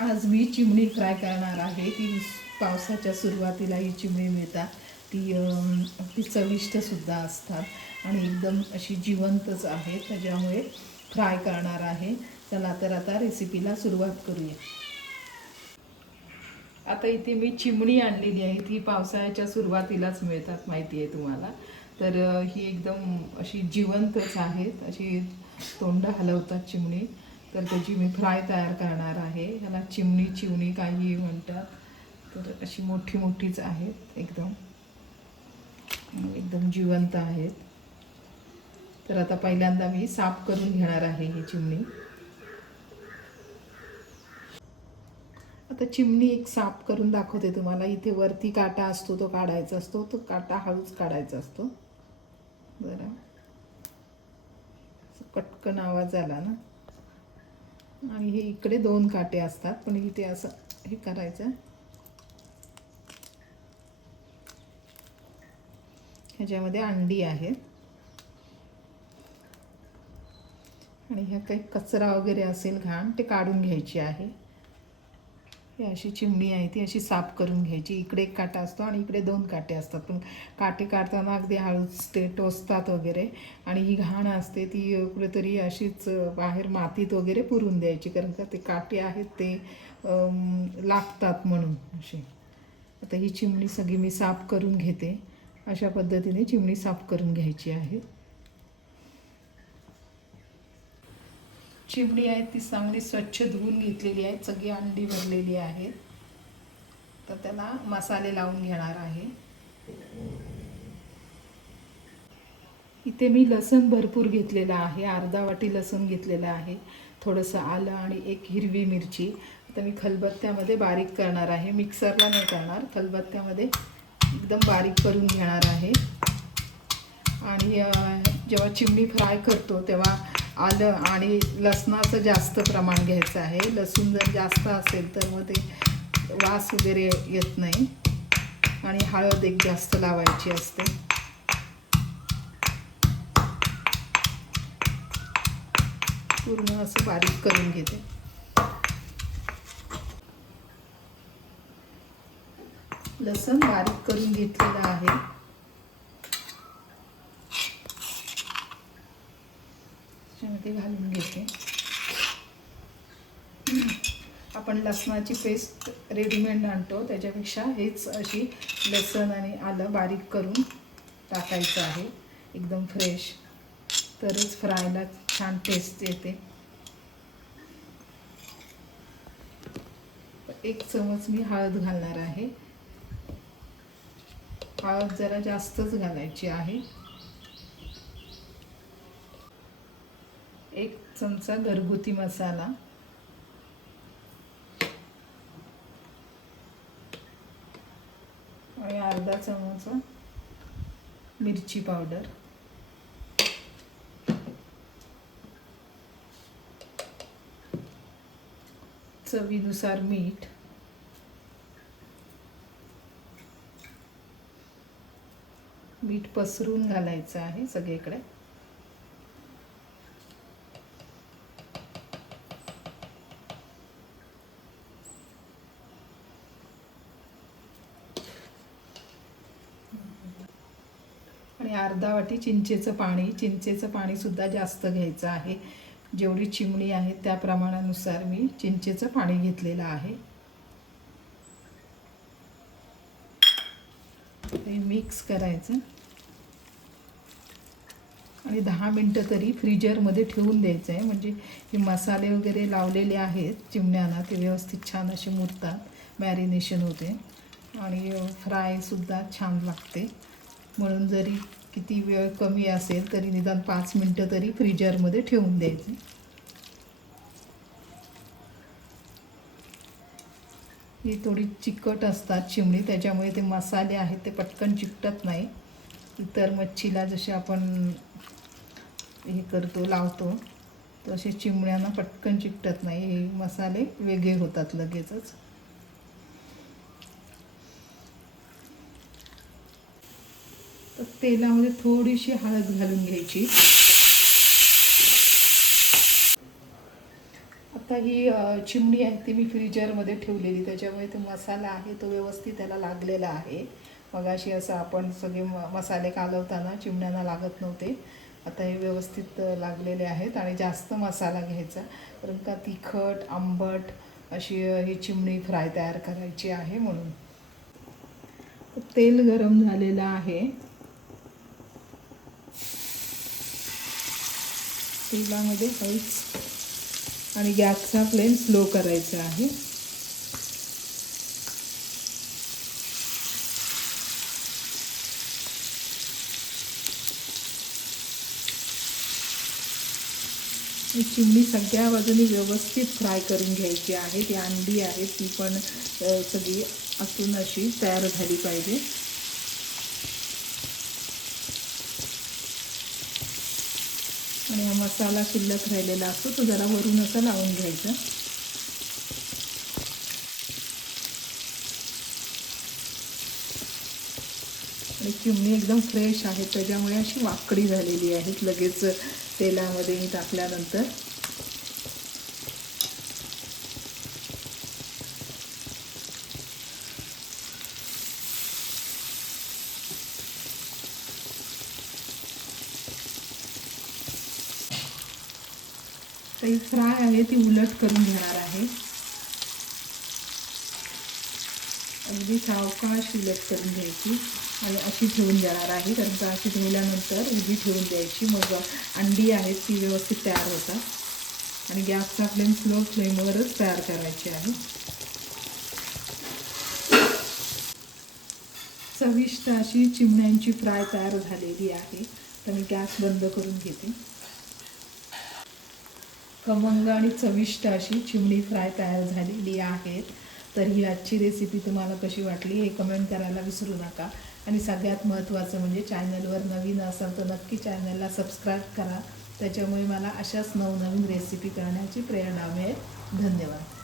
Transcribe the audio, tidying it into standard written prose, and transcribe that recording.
आज मी चिमणी फ्राय करणार आहे. ती पावसाच्या सुरुवातीला ही चिमणी मिळतात. ती चविष्टसुद्धा असतात आणि एकदम अशी जिवंतच आहे. त्याच्यामुळे फ्राय करणार आहे. चला तर आता रेसिपीला सुरुवात करूया. आता इथे मी चिमणी आणलेली आहे. ती पावसाळ्याच्या सुरुवातीलाच मिळतात, माहिती आहे तुम्हाला. तर ही एकदम अशी जिवंतच आहेत. अशी तोंड हलवतात चिमणी. तर त्याची मी फ्राय तयार करणार आहे. ह्याला चिमणी चिवणी काहीही म्हणतात. तर अशी मोठी मोठीच आहेत, एकदम एकदम जिवंत आहेत. तर आता पहिल्यांदा मी साफ करून घेणार आहे ही चिमणी. आता चिमणी एक साफ करून दाखवते तुम्हाला. इथे वरती काटा असतो, तो काढायचा असतो. तो काटा हळूच काढायचा असतो. जरा कटकन आवाज आला ना. आणि हे इकडे 2 काटे असतात, पण इथे असं हे करायचं. ह्याच्यामध्ये अंडी आहेत आणि ह्या काही कचरा वगैरे असेल घाण, ते काढून घ्यायची आहे. ही अशी चिमणी आहे, ती अशी साफ करून घ्यायची. इकडे एक काटा असतो आणि इकडे 2 काटे असतात, पण काटे काढताना अगदी हळूच ते टोचतात वगैरे. आणि ही घाण असते ती कुठेतरी अशीच बाहेर मातीत वगैरे पुरून द्यायची, कारण का ते काटे आहेत ते लागतात म्हणून असे. आता ही चिमणी सगळी मी साफ करून घेते. अशा पद्धतीने चिमणी साफ करून घ्यायची आहे. चिमणी आहे ती चांगली स्वच्छ धुवून घेतलेली आहे. सगळी अंडी भरलेली आहेत. तर त्याला मसाले लावून घेणार आहे. इथे मी लसूण भरपूर घेतलेला आहे. अर्धा वाटी लसूण घेतलेला आहे. थोडंसं आलं आणि एक हिरवी मिरची. आता मी खलबत्त्यामध्ये बारीक करणार आहे. मिक्सरला नाही करणार, खलबत्त्यामध्ये एकदम बारीक करून घेणार आहे. आणि जेव्हा चिमणी फ्राय करतो तेव्हा आलं आणि लसणाचं जास्त प्रमाण घ्यायचं आहे. लसूण जर जास्त असेल तर मग ते वास वगैरे येत नाही. आणि हळद एक जास्त लावायची असते. पूर्ण असं बारीक करून घेते. लसूण बारीक करून घेतलेलं आहे. त्याच्यामध्ये घालून घेते. आपण लसणाची पेस्ट रेडीमेड आणतो, त्याच्यापेक्षा हेच अशी लसूण आणि आलं बारीक करून टाकायचं आहे, एकदम फ्रेश. तरच फ्रायला छान टेस्ट येते. 1 चमच मी हळद घालणार आहे. हळद जरा जास्तच घालायची आहे. 1 चमचा घरगुती मसाला. आणि अर्धा चमचा मिरची पावडर. चवीनुसार मीठ. मीठ पसरून घालायचं आहे सगळीकडे. आणि अर्धा वाटी चिंचेचं पाणी. चिंचेचं पाणीसुद्धा जास्त घ्यायचं आहे. जेवढी चिमणी आहे त्या प्रमाणानुसार मी चिंचेचं पाणी घेतलेलं आहे. हे मिक्स करायचं आणि 10 मिनटं तरी फ्रीजरमध्ये ठेवून द्यायचं आहे. म्हणजे हे मसाले वगैरे लावलेले आहेत चिमण्यांना, ते व्यवस्थित छान असे मुरतात, मॅरिनेशन होते आणि फ्रायसुद्धा छान लागते. म्हणून जरी किती वेळ कमी असेल तरी निदान 5 मिनटं तरी फ्रीजरमध्ये ठेवून द्यायचे. ही थोडी चिकट असतात चिमणी, त्याच्यामुळे ते मसाले आहेत ते पटकन चिकटत नाही. इतर मच्छीला जसे आपण हे करतो, लावतो, तसे चिमण्यांना पटकन चिकटत नाही. हे मसाले वेगळे होतात लगेचच. तर तेलामध्ये थोडीशी हळद घालून घ्यायची. आता ही चिमणी आहे ती मी फ्रीजरमध्ये ठेवलेली, त्याच्यामुळे तो मसाला आहे तो व्यवस्थित त्याला लागलेला आहे. मगाशी असं आपण सगळे मसाले कालवताना चिमण्यांना लागत नव्हते, आता हे व्यवस्थित लागलेले आहेत. आणि जास्त मसाला घ्यायचा, कारण का तिखट आंबट अशी ही चिमणी फ्राय तयार करायची आहे म्हणून. तेल गरम झालेलं आहे, तेलामध्ये हळूच आणि गॅसचा फ्लेम स्लो करायचा आहे. चिमणी सगळ्या बाजूनी व्यवस्थित फ्राय करून घ्यायची आहे. ती अंडी आहे ती पण सगळी आतून अशी तयार झाली पाहिजे. आणि हा मसाला शिल्लक राहिलेला असतो तो जरा वरून असा लावून घ्यायचा. आणि चिमणी एकदम फ्रेश आहे त्याच्यामुळे अशी वाकडी झालेली आहे लगेच तेलामध्ये मी टाकल्यानंतर. ती फ्राय आहे ती उलट करून घेणार आहे, अगदी सावकाश उलट करून घ्यायची आणि अशी ठेवून देणार आहे. कारण का अशी ठेवल्यानंतर उभी ठेवून द्यायची, मग अंडी आहेत ती व्यवस्थित तयार होतात. आणि गॅसचा फ्लेम स्लो फ्लेमवरच तयार करायची आहे. चविष्ट अशी चिमण्यांची फ्राय तयार झालेली आहे. तर मी गॅस बंद करून घेते. खमंग आणि चविष्ट अशी चिमणी फ्राय तयार झालेली आहे. तर ही आजची रेसिपी तुम्हाला कशी वाटली हे कमेंट करायला विसरू नका. आणि सगळ्यात महत्त्वाचं म्हणजे चॅनलवर नवीन असाल तर नक्की चॅनलला सबस्क्राईब करा, त्याच्यामुळे मला अशाच नवनवीन रेसिपी करण्याची प्रेरणा मिळेल. धन्यवाद.